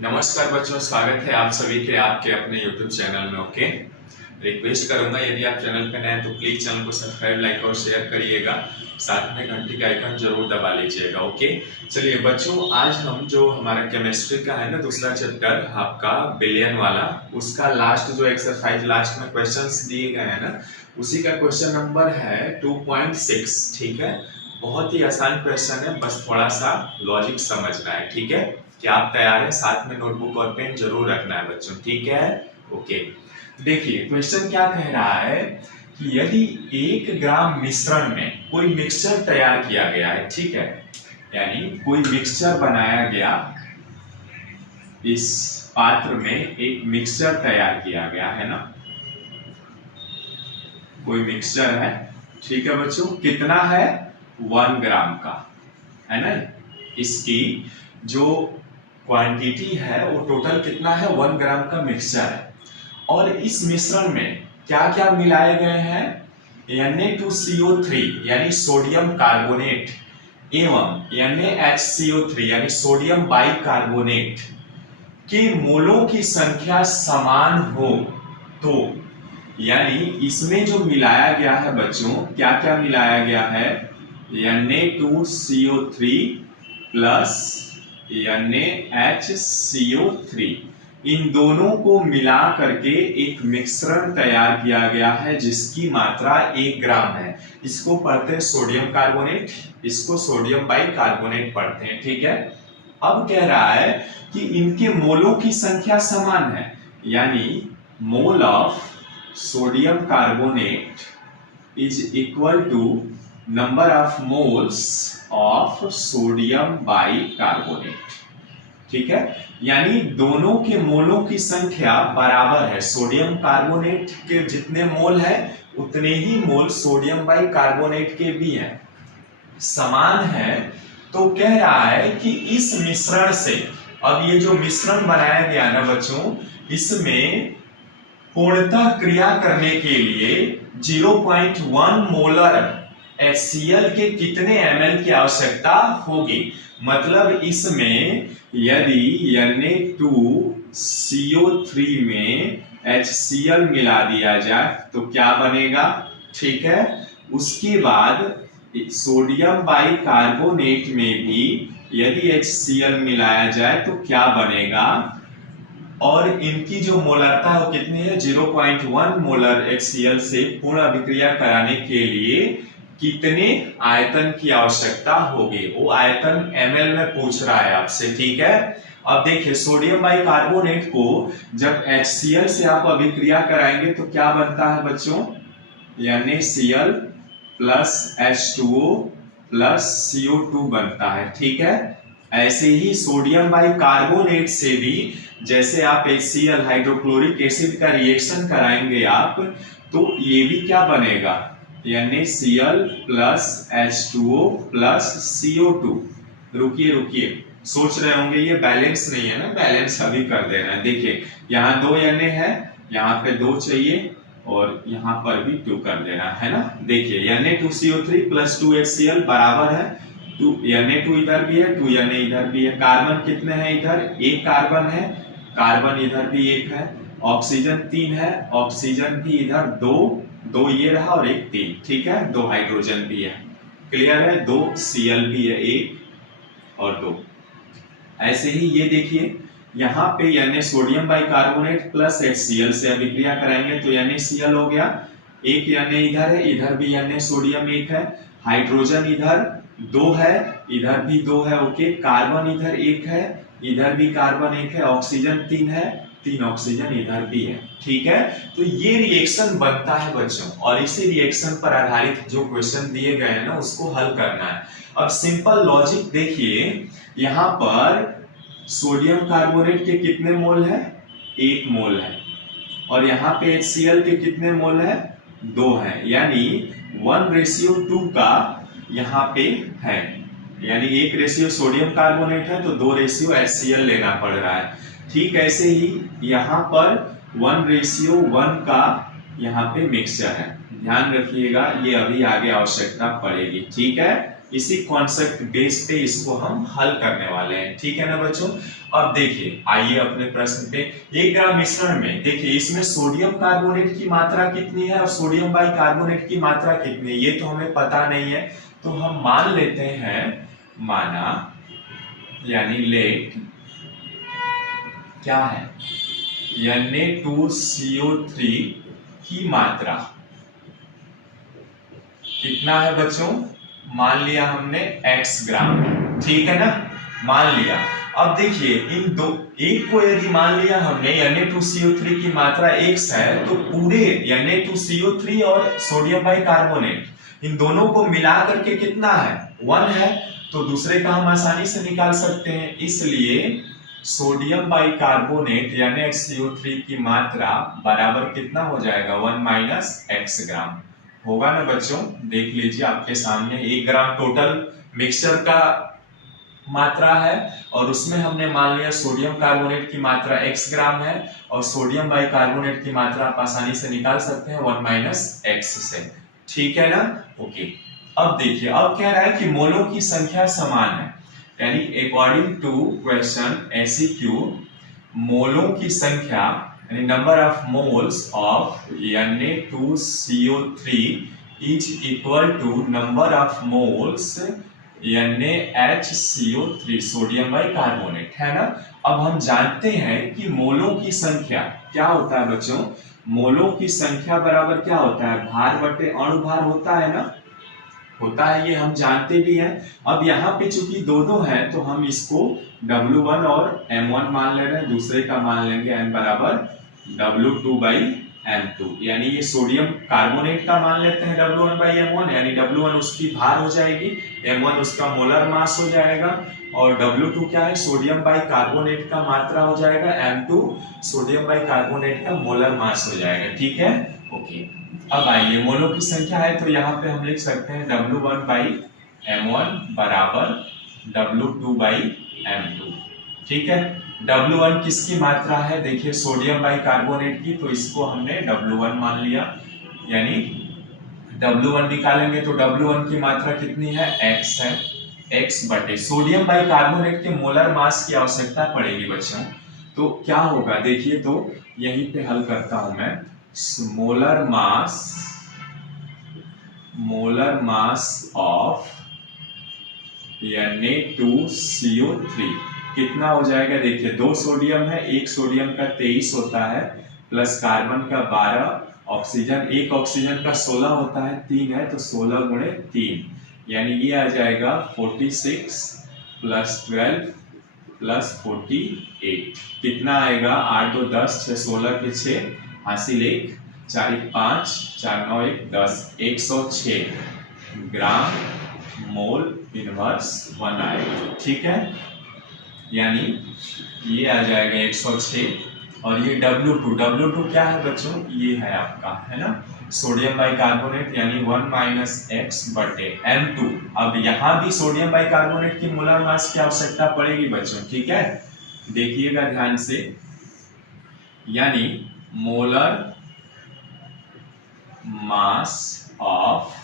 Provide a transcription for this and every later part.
नमस्कार बच्चों, स्वागत है आप सभी के आपके अपने YouTube चैनल में। ओके, रिक्वेस्ट करूंगा यदि आप चैनल पे नए हैं तो प्लीज चैनल को सब्सक्राइब, लाइक और शेयर करिएगा। साथ में घंटी का आइकन जरूर दबा लीजिएगा। ओके, चलिए बच्चों, आज हम जो हमारा केमिस्ट्री का है ना दूसरा चैप्टर आपका बिलियन वाला, उसका लास्ट जो एक्सरसाइज लास्ट में क्वेश्चंस दिए गए हैं ना, उसी का क्वेश्चन नंबर है 2.6। ठीक है, बहुत ही आसान क्वेश्चन है, बस थोड़ा सा लॉजिक समझना है। ठीक है, क्या आप तैयार हैं? साथ में नोटबुक और पेन जरूर रखना है बच्चों। ठीक है, ओके। देखिए क्वेश्चन क्या कह रहा है कि यदि 1 ग्राम मिश्रण में कोई मिक्सचर तैयार किया गया है, ठीक है, यानी कोई मिक्सचर बनाया गया, इस पात्र में एक मिक्सचर तैयार किया गया है ना, कोई मिक्सचर है, ठीक है बच्चों, कितना है? 1 ग्राम का है ना। इसकी जो क्वांटिटी है वो टोटल कितना है? 1 ग्राम का मिक्सचर है। और इस मिश्रण में क्या क्या मिलाए गए हैं? Na2CO3 यानी सोडियम कार्बोनेट एवं NaHCO3 यानी सोडियम बाइकार्बोनेट के मोलों की संख्या समान हो तो, यानी इसमें जो मिलाया गया है बच्चों, क्या क्या मिलाया गया है? Na2CO3 प्लस NaHCO3, इन दोनों को मिला करके एक मिश्रण तैयार किया गया है जिसकी मात्रा 1 ग्राम है। इसको पढ़ते हैं सोडियम कार्बोनेट, इसको सोडियम बाइकार्बोनेट पढ़ते हैं। ठीक है, अब कह रहा है कि इनके मोलों की संख्या समान है, यानी mole of sodium carbonate is equal to number of moles of sodium bicarbonate. ठीक है, यानी दोनों के मोलों की संख्या बराबर है। सोडियम कार्बोनेट के जितने मोल है उतने ही मोल सोडियम बाइकार्बोनेट के भी हैं, समान है। तो कह रहा है कि इस मिश्रण से, अब ये जो मिश्रण बनाया गया ना बच्चों, इसमें पूर्णतः क्रिया करने के लिए 0.1 मोलर HCl के कितने ml की आवश्यकता होगी? मतलब इसमें यदि Na2CO3 में HCl मिला दिया जाए तो क्या बनेगा? ठीक है, उसके बाद सोडियम बाइकार्बोनेट में भी यदि HCl मिलाया जाए तो क्या बनेगा? और इनकी जो मोलरता है वो कितनी है? 0.1 मोलर HCl से पूर्ण अभिक्रिया कराने के लिए कितने आयतन की आवश्यकता होगी? वो आयतन ml में पूछ रहा है आपसे। ठीक है, अब देखिए सोडियम बाइकार्बोनेट को जब HCl से आप अभिक्रिया कराएंगे तो क्या बनता है बच्चों? NaCl plus H2O plus CO2 बनता है। ठीक है, ऐसे ही सोडियम बाइकार्बोनेट से भी जैसे आप HCl हाइड्रोक्लोरिक एसिड का रिएक्शन कराएंगे आप, तो ये भी क्या बनेगा? NaCl plus H2O plus CO2। रुकिए, सोच रहे होंगे ये बैलेंस नहीं है ना, बैलेंस अभी कर देना है। देखिए यहाँ 2 Na है, यहाँ पे 2 चाहिए और यहाँ पर भी 2 कर देना है ना। देखिए Na2CO3 प्लस 2HCl बराबर है 2 Na2 इधर भी है, 2 Na इधर भी है। कार्बन कितने हैं? इधर 1 कार्बन है, कार्बन इधर भी 1 है। ऑक्सीजन 3 है, ऑक्सीजन भी इधर 2 ये रहा और 1 3। ठीक है, 2 हाइड्रोजन भी है। क्लियर है? 2 Cl भी है, 1 और 2। ऐसे ही ये देखिए यहाँ पे Na sodium bicarbonate plus HCl से अभिक्रिया कराएंगे तो NaCl हो गया, 1 Na इधर है, इधर भी Na सोडियम 1 है, हाइड्रोजन इधर 2 है, इधर भी 2 है। ओके, कार्बन इधर 1 है, इधर भी कार्बन 1 है, ऑक्सीजन 3 है, 3 ऑक्सीजन इधर भी है। ठीक है, तो ये रिएक्शन बनता है बच्चों, और इसी रिएक्शन पर आधारित जो क्वेश्चन दिए गए हैं ना उसको हल करना है। अब सिंपल लॉजिक देखिए, यहाँ पर सोडियम कार्बोनेट के कितने मोल है? 1 मोल है, और यहाँ पे HCl के कितने मोल है? 2 है, यानी 1:2 का यहाँ पे है, यानी 1 सोडियम कार्बोनेट है तो 2 HCl लेना पड़ रहा है। ठीक, ऐसे ही यहाँ पर 1:1 का यहाँ पे मिक्सचर है। ध्यान रखिएगा, ये अभी आगे आवश्यकता पड़ेगी। ठीक है, इसी कॉन्सेप्ट बेस पे इसको हम हल करने वाले हैं, ठीक है ना बच्चों। अब देखिए, आइए अपने प्रश्न पे। 1 ग्राम मिश्रण में देखिए इसमें सोडियम कार्बोनेट की मात्रा कितनी है और सोडियम बाइकार्बोनेट की मात्रा कितनी है, ये तो हमें पता नहीं है। तो हम मान लेते हैं, माना यानी लेट क्या है, Na2CO3 की मात्रा कितना है बच्चों, मान लिया हमने x ग्राम, ठीक है ना, मान लिया। अब देखिए इन दो, एक को यदि मान लिया हमने Na2CO3 की मात्रा x है, तो पूरे Na2CO3 और सोडियम बाइकार्बोनेट इन दोनों को मिला करके कितना है, 1 है। तो दूसरे का हम आसानी से निकाल सकते हैं, इसलिए सोडियम बाइकार्बोनेट यानी HCO3 की मात्रा बराबर कितना हो जाएगा, 1 माइनस x ग्राम होगा ना बच्चों। देख लीजिए आपके सामने 1 ग्राम टोटल मिक्सचर का मात्रा है और उसमें हमने मान लिया सोडियम कार्बोनेट की मात्रा x ग्राम है और सोडियम बाइकार्बोनेट की मात्रा आप आसानी से निकाल सकते हैं 1 माइनस x से, ठीक है ना। ओके, अब देखिए, अब कह रहा है कि मोलों की संख्या समान है, यानी अकॉर्डिंग टू क्वेश्चन एमसीक्यू मोलों की संख्या यानी number of moles of Na2CO3 is equal to number of moles NaHCO3 sodium bicarbonate, है ना। अब हम जानते हैं कि मोलों की संख्या क्या होता है बच्चों, मोलों की संख्या बराबर क्या होता है, भार बटे अणुभार होता है ना, होता है, ये हम जानते भी हैं। अब यहाँ पे चूंकि दो हैं तो हम इसको W1 और M1 मान ले रहे हैं, दूसरे का मान लेंगे N बराबर W2/M2, यानी ये सोडियम कार्बोनेट का मान लेते हैं W1/M1, यानी W1 उसकी भार हो जाएगी, M1 उसका मोलर मास हो जाएगा और W2 क्या है, सोडियम बाइकार्बोनेट का मात्रा हो जाएगा, M2 सोडियम बाइकार्बोनेट का मोलर मास हो जाएगा, ठीक है। ओके, अब आइए मोलों की संख्या है तो यहाँ पे हम लिख सकते हैं W1/M1 बराबर W2/M2, ठीक है। W1 किसकी मात्रा है, देखिए सोडियम बाइकार्बोनेट की, तो इसको हमने W1 मान लिया, यानी W1 निकालेंगे तो W1 की मात्रा कितनी है, x है, x बटे सोडियम बाइकार्बोनेट के मोलर मास की आवश्यकता पड़ेगी बच्चों, तो क्या होगा देखिए, तो यहीं पे हल करता हूं मैं। मोलर मास ऑफ Na2CO3 कितना हो जाएगा, देखिए 2 सोडियम है, एक सोडियम का 23 होता है प्लस कार्बन का 12, ऑक्सीजन एक ऑक्सीजन का 16 होता है, 3 है तो 16 गुणे 3, यानी ये आ जाएगा 46 प्लस 12 प्लस 48, कितना आएगा, 8 2 10 6 16 के 6 हासिल 1 4 1 5 4 9 1 10 106 ग्राम मोल इनवर्स 1 आएगा, ठीक है, यानी ये आ जाएगा 106 और ये W2 क्या है बच्चों, ये है आपका, है ना, सोडियम बाइकार्बोनेट, यानी 1 माइनस x बटे M2। अब यहाँ भी सोडियम बाइकार्बोनेट की मोलर मास की आवश्यकता पड़ेगी बच्चों, ठीक है, देखिएगा ध्यान से, यानी मोलर मास ऑफ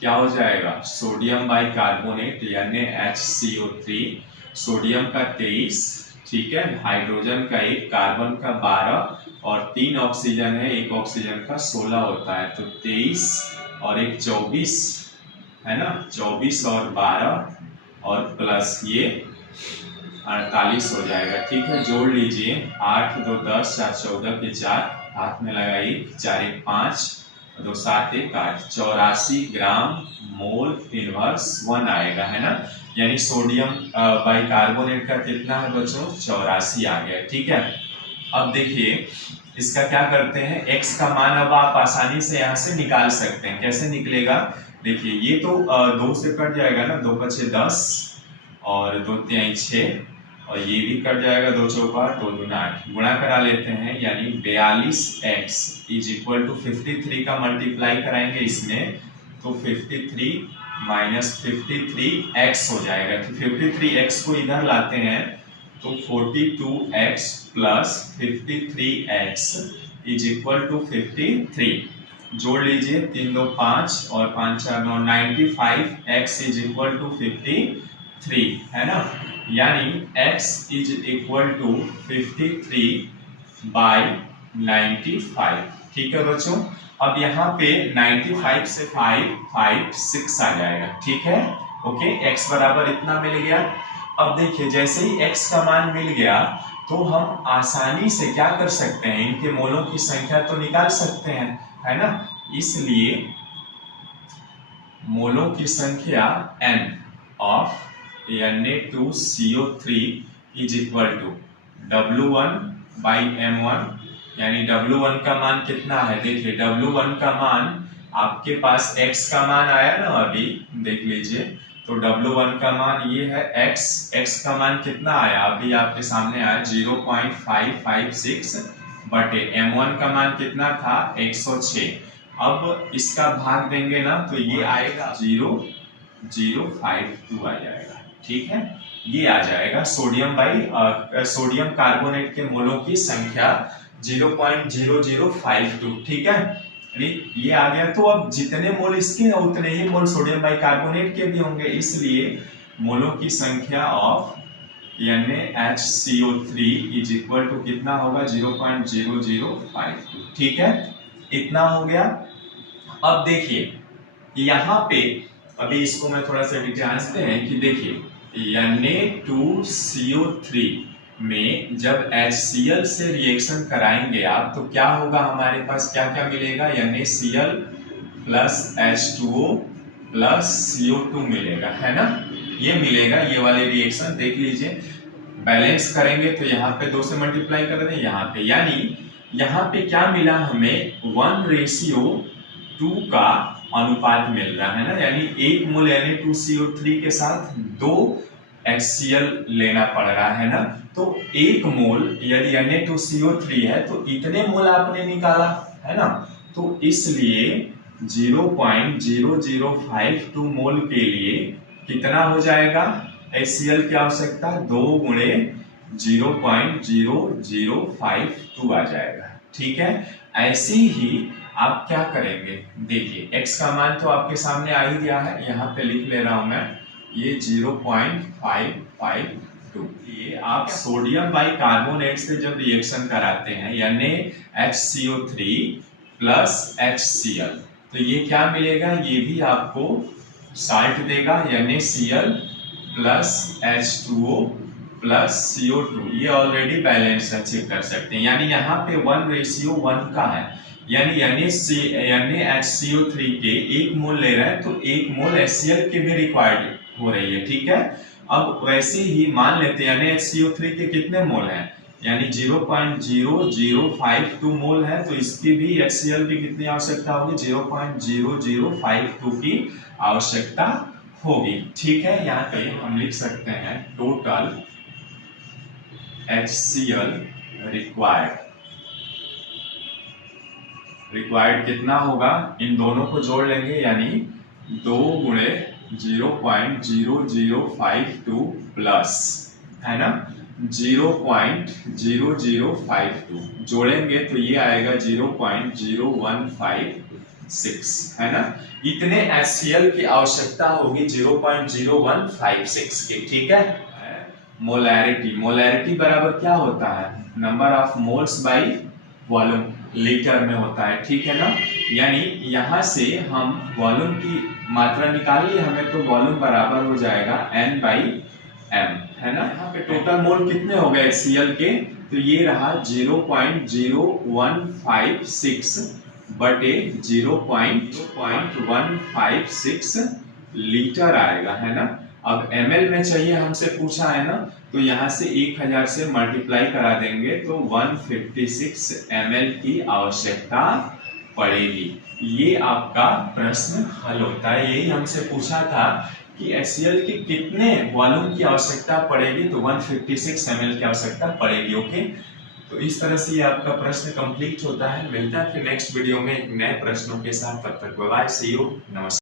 क्या हो जाएगा, सोडियम बाइकार्बोनेट यानी HCO3, सोडियम का 23, ठीक है, हाइड्रोजन का 1, कार्बन का 12 और 3 ऑक्सीजन है, एक ऑक्सीजन का 16 होता है, तो 23 और 1 24, है ना, 24 और 12 और प्लस ये 48 हो जाएगा, ठीक है, जोड़ लीजिए, 8 2 10 4 14 के 4 हाथ में लगा 1 4 1 5 2 7 1 8 84 ग्राम मोल इनवर्स 1 आएगा, है ना, यानी सोडियम बाइकार्बोनेट का कितना है बच्चों, 84 आ गया, ठीक है। अब देखिए इसका क्या करते हैं, x का मान अब आप आसानी से यहाँ से निकाल सकते हैं, कैसे निकलेगा, देखिए ये तो 2 से कट जाएगा ना, 2 5 10 और 2 3 6 और ये भी कट जाएगा, 2 चौका 2 दूना 8, गुणा करा लेते हैं, यानी 42x इज इक्वल टू 53 का मल्टीप्लाई कराएंगे इसमें, तो 53 माइनस 53x हो जाएगा, तो 53x को इधर लाते हैं तो 42x plus 53x is equal to 53, जोड़ लीजिए, 3 2 5 और 5 4 9, 95 x इज इक्वल टू 53, है ना। यानी x is equal to 53 by 95। ठीक है बच्चों, अब यहाँ पे 95 से 556 आ जाएगा। ठीक है, ओके, x बराबर इतना मिल गया। अब देखिए, जैसे ही x का मान मिल गया तो हम आसानी से क्या कर सकते हैं, इनके मोलों की संख्या तो निकाल सकते हैं, है ना। इसलिए मोलों की संख्या n of Na2CO3 is equal to W1 by M1, यानी W1 का मान कितना है, देखिए W1 का मान आपके पास x का मान आया ना, अभी देख लीजिए, तो W1 का मान ये है x का मान कितना आया, अभी आपके सामने आया 0.556 बटे M1 का मान कितना था 106। अब इसका भाग देंगे ना तो ये आएगा 0.052 आ जाएगा। ठीक है, ये आ जाएगा सोडियम कार्बोनेट के मोलों की संख्या 0.0052। ठीक है, ये आ गया। तो अब जितने मोल इसके हैं उतने ही मोल सोडियम बाइकार्बोनेट के भी होंगे, इसलिए मोलों की संख्या of NaHCO3 is equal to कितना होगा 0.0052। ठीक है, इतना हो गया। अब देखिए यहाँ पे, अभी इसको मैं थोड़ा सा जांचते हैं कि देखिए Na2CO3 में जब HCl से रिएक्शन कराएंगे आप तो क्या होगा, हमारे पास क्या क्या मिलेगा, NaCl plus H2O plus CO2 मिलेगा, है ना। ये मिलेगा, ये वाले रिएक्शन देख लीजिए, बैलेंस करेंगे तो यहाँ पे 2 से मल्टीप्लाई कर दें यहाँ पे, यानी यहाँ पे क्या मिला हमें 1:2 का अनुपात मिल रहा है ना, यानी 1 मोल Na2CO3 के साथ 2 HCl लेना पड़ रहा है ना। तो 1 मोल यदि Na2CO3 है तो इतने मोल आपने निकाला, है ना। तो इसलिए 0.0052 मोल के लिए कितना हो जाएगा HCl की आवश्यकता, 2 गुणे 0.0052 आ जाएगा। ठीक है, ऐसे ही आप क्या करेंगे, देखिए x का मान तो आपके सामने आ ही गया है, यहाँ पे लिख ले रहा हूं मैं, ये 0.552। ये आप सोडियम बाइकार्बोनेट से जब रिएक्शन कराते हैं NaHCO3 प्लस HCl तो ये क्या मिलेगा, ये भी आपको साल्ट देगा, NaCl plus H2O plus CO2। ये ऑलरेडी बैलेंस है, चेक कर सकते हैं, यानी यहाँ पे 1:1 का है, यानी NaHCO3 के 1 मोल ले रहे हैं तो 1 मोल HCl के भी रिक्वायर्ड हो रही है। ठीक है, अब वैसे ही मान लेते हैं NaHCO3 के कितने मोल हैं, यानी 0.0052 मोल है, तो इसकी भी HCl की कितनी आवश्यकता होगी, 0.0052 की आवश्यकता होगी। ठीक है, यहाँ पे हम लिख सकते हैं टोटल HCl रिक्वायर्ड कितना होगा, इन दोनों को जोड़ लेंगे, यानी 2 गुणे 0.0052 प्लस, है ना, 0.0052 जोड़ेंगे तो ये आएगा 0.0156, है ना। इतने HCl की आवश्यकता होगी 0.0156 की। ठीक है, मोलैरिटी बराबर क्या होता है, number of moles by volume, litre में होता है। ठीक है ना, यानी यहाँ से हम वॉल्यूम की मात्रा निकाल लिए हमें, तो वॉल्यूम बराबर हो जाएगा N/M, है ना। यहाँ पे टोटल मोल कितने हो गए HCl के, तो ये रहा 0.0156 बटे 0.156 लीटर आएगा, है ना। अब ml में चाहिए हमसे पूछा है ना, तो यहाँ से 1000 से मल्टीप्लाई करा देंगे तो 156 ml की आवश्यकता पड़ेगी। ये आपका प्रश्न हल होता है, यही हमसे पूछा था कि HCl के कितने वॉल्यूम की आवश्यकता पड़ेगी, तो 156 ml की आवश्यकता पड़ेगी। ओके, तो इस तरह से ये आपका प्रश्न कंप्लीट होता है। मिलता है फिर नेक्स्ट वीडियो में एक नए प्रश्नों के साथ, तब तक बाय बाय, सी यू, नमस्कार।